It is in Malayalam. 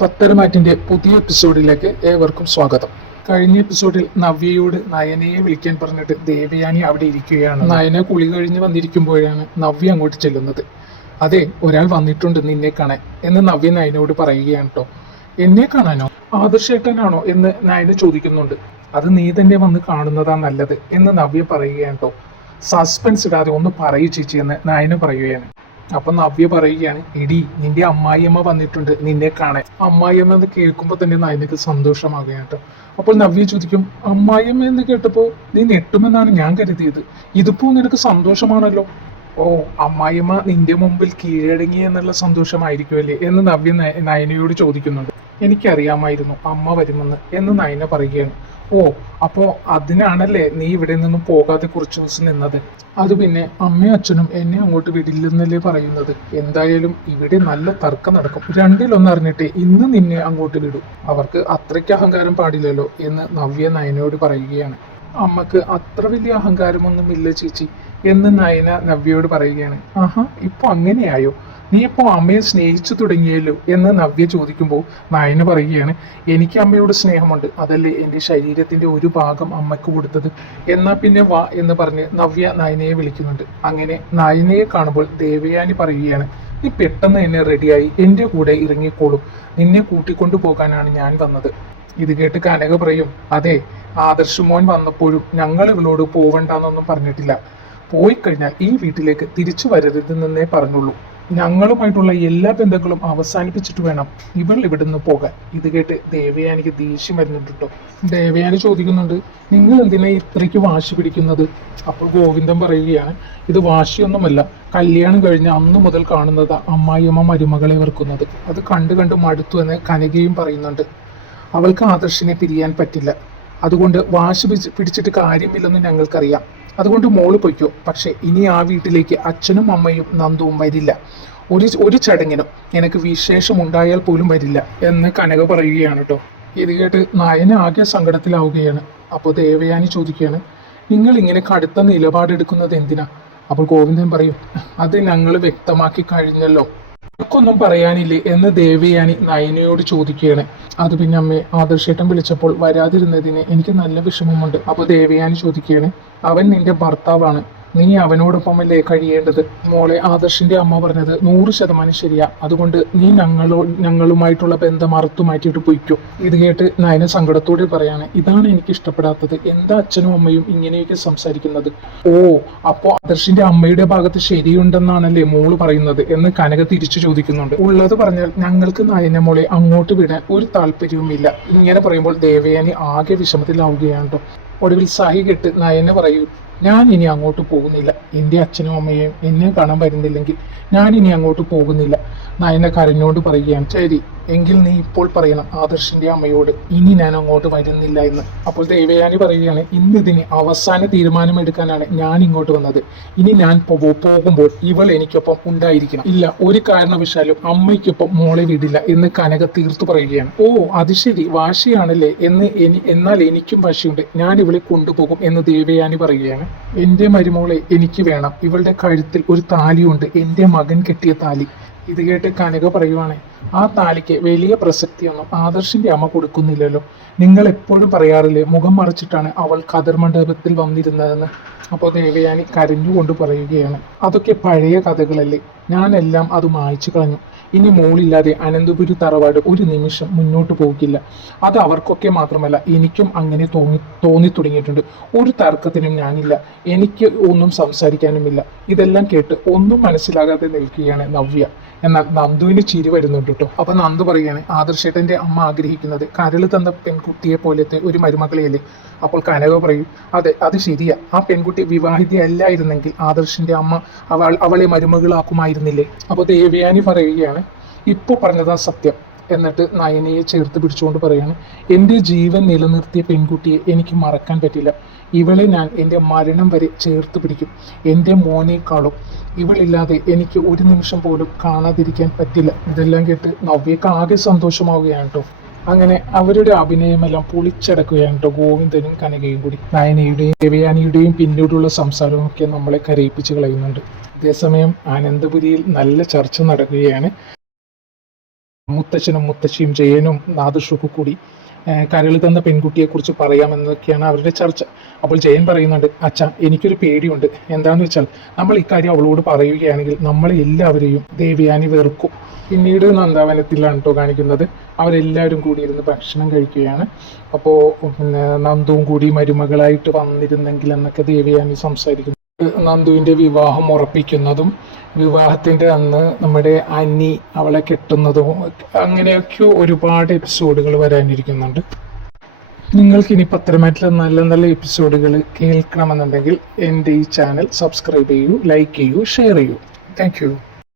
പത്തരമാറ്റിന്റെ പുതിയ എപ്പിസോഡിലേക്ക് ഏവർക്കും സ്വാഗതം. കഴിഞ്ഞ എപ്പിസോഡിൽ നവ്യയോട് നയനയെ വിളിക്കാൻ പറഞ്ഞിട്ട് ദേവയാനി അവിടെ ഇരിക്കുകയാണ്. നയന കുളി കഴിഞ്ഞ് വന്നിരിക്കുമ്പോഴാണ് നവ്യ അങ്ങോട്ട് ചെല്ലുന്നത്. അതെ, ഒരാൾ വന്നിട്ടുണ്ട് നിന്നെ കാണാൻ എന്ന് നവ്യ നയനയോട് പറയുകയാണ് കേട്ടോ. എന്നെ കാണാനോ? ആദർശേട്ടനാണോ എന്ന് നയന ചോദിക്കുന്നുണ്ട്. അത് നീ തന്നെ വന്ന് കാണുന്നതാ നല്ലത് എന്ന് നവ്യ പറയുകയാണ് കേട്ടോ. സസ്പെൻസ് ഇടാതെ ഒന്ന് പറയൂ ചേച്ചി എന്ന് നയന പറയുകയാണ്. അപ്പൊ നവ്യ പറയുകയാണ്, എടി നിന്റെ അമ്മായിയമ്മ വന്നിട്ടുണ്ട് നിന്നെ കാണാൻ. അമ്മായിയമ്മ എന്ന് കേൾക്കുമ്പോൾ തന്നെ നയനക്ക് സന്തോഷമാകുകയാണ് കേട്ടോ. അപ്പോൾ നവ്യ ചോദിക്കും, അമ്മായിയമ്മ എന്ന് കേട്ടപ്പോ നീ ഞെട്ടുമെന്നാണ് ഞാൻ കരുതിയത്, ഇതിപ്പോ നിനക്ക് സന്തോഷമാണല്ലോ. ഓ, അമ്മായിയമ്മ നിന്റെ മുമ്പിൽ കീഴടങ്ങി എന്നുള്ള സന്തോഷമായിരിക്കുമല്ലേ എന്ന് നവ്യ നയനയോട് ചോദിക്കുന്നുണ്ട്. എനിക്കറിയാമായിരുന്നു അമ്മ വരുമെന്ന് എന്ന് നയന പറയുകയാണ്. ഓ, അപ്പോ അതിനാണല്ലേ നീ ഇവിടെ നിന്നും പോകാതെ കുറച്ചു ദിവസം നിന്നത്. അത് പിന്നെ അമ്മയും അച്ഛനും എന്നെ അങ്ങോട്ട് വിടില്ലെന്നല്ലേ പറയുന്നത്. എന്തായാലും ഇവിടെ നല്ല തർക്കം നടക്കും. രണ്ടിലൊന്ന് അറിഞ്ഞിട്ടേ ഇന്ന് നിന്നെ അങ്ങോട്ട് വിടൂ. അവർക്ക് അത്രയ്ക്ക് അഹങ്കാരം പാടില്ലല്ലോ എന്ന് നവ്യ നയനയോട് പറയുകയാണ്. അമ്മക്ക് അത്ര വലിയ അഹങ്കാരമൊന്നും ഇല്ല ചേച്ചി എന്ന് നയന നവ്യയോട് പറയുകയാണ്. ആഹാ, ഇപ്പൊ അങ്ങനെയായോ? നീ ഇപ്പോ അമ്മയെ സ്നേഹിച്ചു തുടങ്ങിയല്ലോ എന്ന് നവ്യ ചോദിക്കുമ്പോൾ നയന പറയുകയാണ്, എനിക്ക് അമ്മയോട് സ്നേഹമുണ്ട്, അതല്ലേ എൻ്റെ ശരീരത്തിന്റെ ഒരു ഭാഗം അമ്മയ്ക്ക് കൊടുത്തത്. എന്നാ പിന്നെ വാ എന്ന് പറഞ്ഞ് നവ്യ നയനയെ വിളിക്കുന്നുണ്ട്. അങ്ങനെ നയനയെ കാണുമ്പോൾ ദേവയാനി പറയുകയാണ്, നീ പെട്ടെന്ന് എന്നെ റെഡിയായി എൻ്റെ കൂടെ ഇറങ്ങിക്കോളും, നിന്നെ കൂട്ടിക്കൊണ്ടു പോകാനാണ് ഞാൻ വന്നത്. ഇത് കേട്ട് കനക പറയും, അതെ, ആദർശ് മോൻ വന്നപ്പോഴും ഞങ്ങൾ ഇവളോട് പോവണ്ടെന്നൊന്നും പറഞ്ഞിട്ടില്ല. പോയി കഴിഞ്ഞാൽ ഈ വീട്ടിലേക്ക് തിരിച്ചു വരരുതെന്നേ പറഞ്ഞുള്ളൂ. ഞങ്ങളുമായിട്ടുള്ള എല്ലാ ബന്ധങ്ങളും അവസാനിപ്പിച്ചിട്ട് വേണം ഇവൾ ഇവിടുന്ന് പോകാൻ. ഇത് കേട്ട് ദേവയാനിക്ക് ദേഷ്യം വരുന്നുണ്ട് കേട്ടോ. ദേവയാനി ചോദിക്കുന്നുണ്ട്, നിങ്ങൾ എന്തിനാ ഇത്രയ്ക്ക് വാശി പിടിക്കുന്നത്? അപ്പോൾ ഗോവിന്ദൻ പറയുകയാണ്, ഇത് വാശിയൊന്നുമല്ല, കല്യാണം കഴിഞ്ഞ അന്നു മുതൽ കാണുന്നത് അമ്മായിയമ്മ മരുമകളെ വെറുക്കുന്നത്. അത് കണ്ടു കണ്ട് മടുത്തു എന്ന് കനകയും പറയുന്നുണ്ട്. അവൾക്ക് ആദർശിനെ പിരിയാൻ പറ്റില്ല, അതുകൊണ്ട് വാശി പിടിച്ചിട്ട് കാര്യമില്ലെന്ന് ഞങ്ങൾക്കറിയാം. അതുകൊണ്ട് മോള് പൊയ്ക്കോ. പക്ഷെ ഇനി ആ വീട്ടിലേക്ക് അച്ഛനും അമ്മയും നന്ദുവും വരില്ല. ഒരു ചടങ്ങിനും എനിക്ക് വിശേഷം ഉണ്ടായാൽ പോലും വരില്ല എന്ന് കനക പറയുകയാണ് കേട്ടോ. ഇത് കേട്ട് നയന ആകെ സങ്കടത്തിലാവുകയാണ്. അപ്പോൾ ദേവയാനി ചോദിക്കുകയാണ്, നിങ്ങൾ ഇങ്ങനെ കടുത്ത നിലപാടെടുക്കുന്നത് എന്തിനാ? അപ്പോൾ ഗോവിന്ദൻ പറയും, അത് ഞങ്ങൾ വ്യക്തമാക്കി കഴിഞ്ഞല്ലോ, നമുക്കൊന്നും പറയാനില്ലേ എന്ന് ദേവയാനി നയനയോട് ചോദിക്കുകയാണ്. അത് പിന്നെ അമ്മേ, ആദർശേട്ടൻ വിളിച്ചപ്പോൾ വരാതിരുന്നതിന് എനിക്ക് നല്ല വിഷമമുണ്ട്. അപ്പോൾ ദേവയാനി ചോദിക്കുകയാണ്, അവൻ നിന്റെ ഭർത്താവാണ്, നീ അവനോടൊപ്പമല്ലേ കഴിയേണ്ടത്. മോളെ, ആദർശിന്റെ അമ്മ പറഞ്ഞത് 100% ശരിയാ. അതുകൊണ്ട് നീ ഞങ്ങളുമായിട്ടുള്ള ബന്ധം അറുത്തു മാറ്റിയിട്ട് പൊയ്ക്കോ. ഇത് കേട്ട് നയന സങ്കടത്തോടെ പറയാണ്, ഇതാണ് എനിക്ക് ഇഷ്ടപ്പെടാത്തത്. എന്താ അച്ഛനും അമ്മയും ഇങ്ങനെയൊക്കെ സംസാരിക്കുന്നത്? ഓ, അപ്പോ ആദർശിന്റെ അമ്മയുടെ ഭാഗത്ത് ശരിയുണ്ടെന്നാണല്ലേ മോള് പറയുന്നത് എന്ന് കനക തിരിച്ചു ചോദിക്കുന്നുണ്ട്. ഉള്ളത് പറഞ്ഞാൽ ഞങ്ങൾക്ക് നയന മോളെ അങ്ങോട്ട് വിടാൻ ഒരു താല്പര്യവുമില്ല. ഇങ്ങനെ പറയുമ്പോൾ ദേവയാനി ആകെ വിഷമത്തിലാവുകയാണ് കേട്ടോ. ഒടുവിൽ സഹി കെട്ട് നയന പറയൂ, ഞാൻ ഇനി അങ്ങോട്ട് പോകുന്നില്ല. എൻ്റെ അച്ഛനും അമ്മയും എന്നെ കാണാൻ വരുന്നില്ലെങ്കിൽ ഞാൻ ഇനി അങ്ങോട്ട് പോകുന്നില്ല. നയന കരഞ്ഞോണ്ട് പറയുകയാണ്, ശരി എങ്കിൽ നീ ഇപ്പോൾ പറയണം ആദർശിന്റെ അമ്മയോട് ഇനി ഞാൻ അങ്ങോട്ട് വരുന്നില്ല എന്ന്. അപ്പോൾ ദേവയാനി പറയുകയാണ്, ഇന്നിതിന് അവസാന തീരുമാനം എടുക്കാനാണ് ഞാൻ ഇങ്ങോട്ട് വന്നത്. ഇനി ഞാൻ പോകുമ്പോൾ ഇവൾ എനിക്കൊപ്പം ഉണ്ടായിരിക്കണം. ഇല്ല, ഒരു കാരണവശാലും അമ്മയ്ക്കൊപ്പം മോളെ വിടില്ല എന്ന് കനക തീർത്തു പറയുകയാണ്. ഓ, അത് ശരി, വാശിയാണല്ലേ എന്നാൽ എനിക്കും വാശിയുണ്ട്, ഞാൻ ഇവളെ കൊണ്ടുപോകും എന്ന് ദേവയാനി പറയുകയാണ്. എൻ്റെ മരുമോളെ എനിക്ക് വേണം. ഇവളുടെ കഴുത്തിൽ ഒരു താലിയുണ്ട്, എൻ്റെ മകൻ കെട്ടിയ താലി. ഇത് കേട്ട് കനക പറയുവാണ്, ആ താലിക്ക് വലിയ പ്രസക്തിയൊന്നും ആദർശിന്റെ അമ്മ കൊടുക്കുന്നില്ലല്ലോ. നിങ്ങൾ എപ്പോഴും പറയാറില്ലേ മുഖം മറച്ചിട്ടാണ് അവൾ ഖദർ മണ്ഡപത്തിൽ വന്നിരുന്നതെന്ന്. അപ്പോൾ ദേവയാനി കരഞ്ഞുകൊണ്ട് പറയുകയാണ്, അതൊക്കെ പഴയ കഥകളല്ലേ, ഞാനെല്ലാം അത് മായ്ച്ചു കളഞ്ഞു. ഇനി മോളില്ലാതെ അനന്തപുരി തറവാട് ഒരു നിമിഷം മുന്നോട്ട് പോകില്ല. അത് അവർക്കൊക്കെ മാത്രമല്ല എനിക്കും അങ്ങനെ തോന്നി തുടങ്ങിയിട്ടുണ്ട്. ഒരു തർക്കത്തിനും ഞാനില്ല, എനിക്ക് ഒന്നും സംസാരിക്കാനുമില്ല. ഇതെല്ലാം കേട്ട് ഒന്നും മനസ്സിലാകാതെ നിൽക്കുകയാണ് നവ്യ. എന്നാൽ നന്ദുവിന് ചിരി വരുന്നുണ്ട് കേട്ടോ. അപ്പൊ നന്ദു പറയുകയാണ്, ആദർശേട്ടന്റെ അമ്മ ആഗ്രഹിക്കുന്നത് കരള് തന്ന പെൺകുട്ടിയെ പോലത്തെ ഒരു മരുമകളെയല്ലേ. അപ്പോൾ കനക പറയും, അതെ, അത് ശരിയാ. ആ പെൺകുട്ടി വിവാഹിതയല്ലായിരുന്നെങ്കിൽ ആദർശിന്റെ അമ്മ അവളെ മരുമകളാക്കുമായിരുന്നില്ലേ. അപ്പോൾ ദേവയാനി പറയുകയാണ്, ഇപ്പൊ പറഞ്ഞതാ സത്യം. എന്നിട്ട് നയനയെ ചേർത്ത് പിടിച്ചുകൊണ്ട് പറയാണ്, എൻ്റെ ജീവൻ നിലനിർത്തിയ പെൺകുട്ടിയെ എനിക്ക് മറക്കാൻ പറ്റില്ല. ഇവളെ ഞാൻ എൻ്റെ മരണം വരെ ചേർത്ത് പിടിക്കും, എൻ്റെ മോനേക്കാളും. ഇവളില്ലാതെ എനിക്ക് ഒരു നിമിഷം പോലും കാണാതിരിക്കാൻ പറ്റില്ല. ഇതെല്ലാം കേട്ട് നവ്യക്ക് ആകെ സന്തോഷമാവുകയാണ് കേട്ടോ. അങ്ങനെ അവരുടെ അഭിനയമെല്ലാം പൊളിച്ചടക്കുകയാണ് കേട്ടോ ഗോവിന്ദനും കനകയും കൂടി. നയനയുടെയും ദേവയാനിയുടെയും പിന്നീടുള്ള സംസാരവും ഒക്കെ നമ്മളെ കരയിപ്പിച്ച് കളയുന്നുണ്ട്. അതേസമയം ആനന്ദപുരിയിൽ നല്ല ചർച്ച നടക്കുകയാണ്. മുത്തച്ഛനും മുത്തശ്ശിയും ജയനും നാദൃഷൊക്കെ കൂടി കരൾ തന്ന പെൺകുട്ടിയെക്കുറിച്ച് പറയാമെന്നൊക്കെയാണ് അവരുടെ ചർച്ച. അപ്പോൾ ജയൻ പറയുന്നുണ്ട്, അച്ഛാ എനിക്കൊരു പേടിയുണ്ട്. എന്താണെന്ന് വെച്ചാൽ നമ്മൾ ഇക്കാര്യം അവളോട് പറയുകയാണെങ്കിൽ നമ്മളെ എല്ലാവരെയും ദേവയാനി വെറുക്കും. പിന്നീട് നന്ദാവനത്തിലാണ് കേട്ടോ കാണിക്കുന്നത്. അവരെല്ലാവരും കൂടി ഇരുന്ന് ഭക്ഷണം കഴിക്കുകയാണ്. അപ്പോൾ പിന്നെ നന്ദുവും കൂടി മരുമകളായിട്ട് വന്നിരുന്നെങ്കിൽ എന്നൊക്കെ ദേവയാനി സംസാരിക്കുന്നു. നന്ദുവിൻ്റെ വിവാഹം ഉറപ്പിക്കുന്നതും വിവാഹത്തിൻ്റെ അന്ന് നമ്മുടെ അനി അവളെ കെട്ടുന്നതും അങ്ങനെയൊക്കെ ഒരുപാട് എപ്പിസോഡുകൾ വരാനിരിക്കുന്നുണ്ട്. നിങ്ങൾക്കിനി പത്രമായിട്ടുള്ള നല്ല നല്ല എപ്പിസോഡുകൾ കേൾക്കണമെന്നുണ്ടെങ്കിൽ എൻ്റെ ഈ ചാനൽ സബ്സ്ക്രൈബ് ചെയ്യൂ, ലൈക്ക് ചെയ്യൂ, ഷെയർ ചെയ്യൂ. താങ്ക്